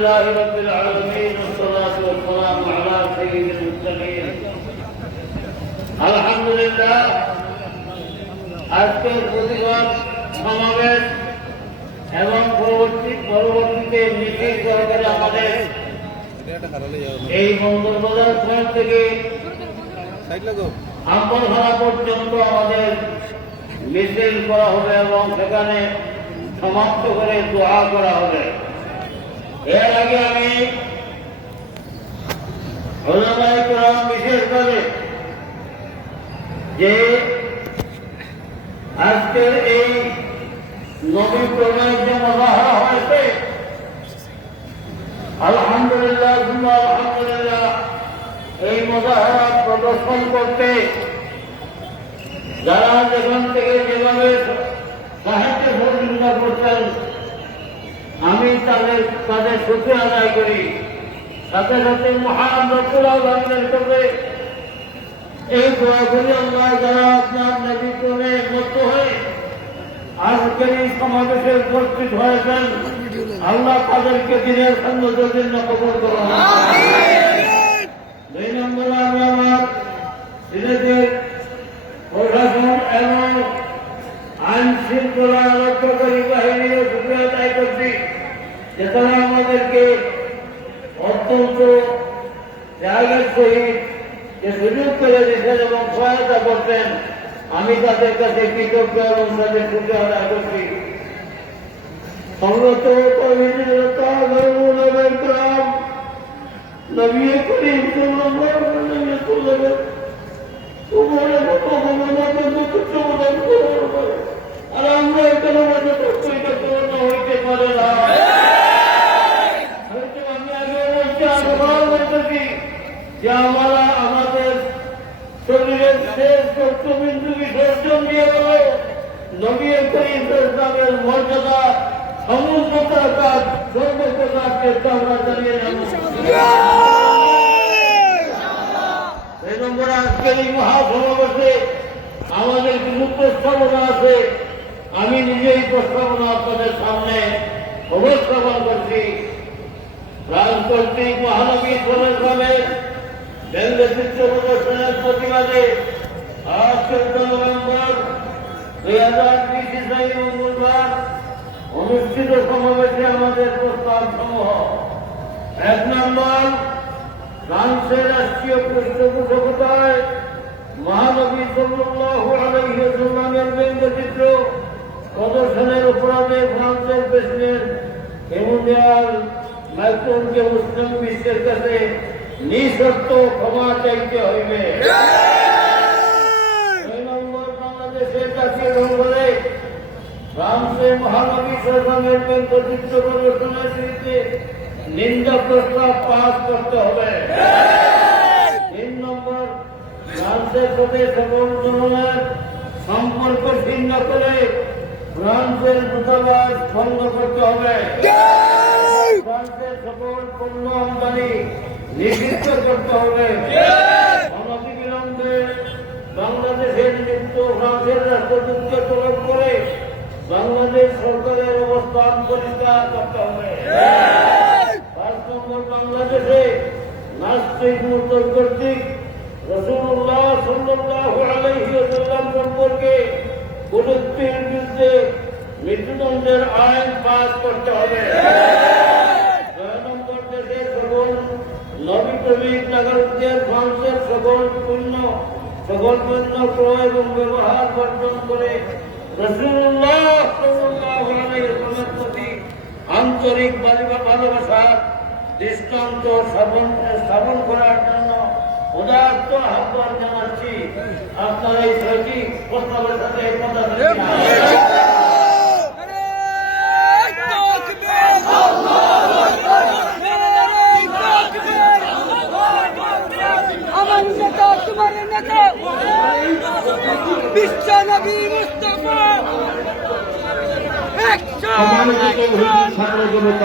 لله رب العالمين والصلاة والسلام على سيد المتقين الحمد لله আজকের প্রতিবাদ সমাবেশ এবং পরবর্তী পরবর্তীতে মিছিল সরকার আমাদের। এই মঙ্গলবাজার শহর থেকে আম্বরখানা পর্যন্ত আমাদের মিছিল করা হবে এবং সেখানে সমাপ্ত করে দোয়া করা হবে। এর আগে আমি বিশেষভাবে যে আজকের এই নবী প্রণয়ের যে মজাহা হয়েছে, আলহামদুলিল্লাহ আলহামদুলিল্লাহ, এই মজাহারা প্রদর্শন করতে যারা যেখান থেকে যেভাবে সাহায্য সহযোগিতা করছেন আমি তাদের তাদের সুখে আদায় করি। সাথে সাথে মহান রসুল আলমের কাছে এই দোয়া করি আল্লাহ যারা আপনার নবী ক্রমে মত হয়ে আজকের এই সমাবেশে উপস্থিত হয়েছেন, আল্লাহ তাদেরকে দিনের সন্ন্যতের জন্য কবর করুন। দুই নম্বরে আমি আমার সিলেটের প্রশাসন এবং আইন শৃঙ্খলা রক্ষাকারী বাহিনীর শুক্রিয়া আদায় করছি। যে তারা আমাদেরকে অত্যন্ত ত্যাগের সহিত যে সুযোগ করে দিচ্ছেন এবং সহায়তা করতেন, আমি তাদের কাছে কৃতজ্ঞ এবং তাদের সুযোগ আদায় করছি সংগত যে আমরা আমাদের শরীরের শেষ রক্তবিন্দু বিসর্জন দিয়ে গেল নবী করিম ইসলামের মর্যাদা সমস্ত কাজ সর্বপ্রকারকে আমরা জানিয়ে এই নম্বরে আজকের এই মহাসমাবেশে আমাদের কিছু প্রস্তাবনা আছে। আমি নিজেই প্রস্তাবনা আপনাদের সামনে উপস্থাপন করছি। রাজনৈতিক মহানবী ব্যঙ্গচিত্র প্রদর্শনের প্রতিবাদে আজ চোদ্দ নভেম্বর দুই হাজার বিশ ইসাই মঙ্গলবার অনুষ্ঠিত সমাবেশে আমাদের প্রস্তাব সমূহ। এক নম্বর ফ্রান্সের রাষ্ট্রীয় পৃষ্ঠপোষকতায় মহানবী ওয়াসাল্লামের ব্যঙ্গচিত্র প্রদর্শনের অপরাধে ফ্রান্সের প্রেসিডেন্ট এমুনিয়াল ম্যাক্রনকে মুসলিম বিশ্বের কাছে নিঃশর্ত ক্ষমা চাইতে হইবে। নম্বর বাংলাদেশের জাতীয় জঙ্গলে ফ্রান্সের মহানবী সরকারের ব্যঙ্গচিত্র প্রদর্শনের বিরুদ্ধে নিন্দা প্রস্তাব পাস করতে হবে। তিন নম্বর ফ্রান্সের সাথে সকল ধরনের সম্পর্ক ছিন্ন করে ফ্রান্সের দূতাবাস বন্ধ করতে হবে। ফ্রান্সের সকল পণ্য আমদানি নিষিদ্ধ করতে হবে বাংলাদেশের নিযুক্ত ফ্রান্সের রাষ্ট্রদূতকে তলব করে বাংলাদেশ সরকারের অবস্থান পরিষ্কার করতে হবে পাঁচ নম্বর বাংলাদেশে নাস্তিক মুসল কর্তৃক রসুল্লাহ সাল্লাল্লাহু আলাইহি ওয়াসাল্লাম সম্পর্কে কুলুক্তির বিরুদ্ধে মৃত্যুদণ্ডের আইন পাস করতে হবে ছয় নম্বর দেশের সকল নবী প্রেমিক নাগরিকদের ফ্রান্সের সকল পণ্য সকল পণ্য ক্রয় এবং ব্যবহার বর্জন করে আন্তরিক ভালোবাসার দৃষ্টান্ত স্থাপন করার জন্য উদাত্ত আহ্বান জানাচ্ছি। আপনার এই ছয়টি প্রস্তাবের সাথে আছেন কিনা? আমার তোমার নেতা। বিশ্ব নবী মুস্তফা।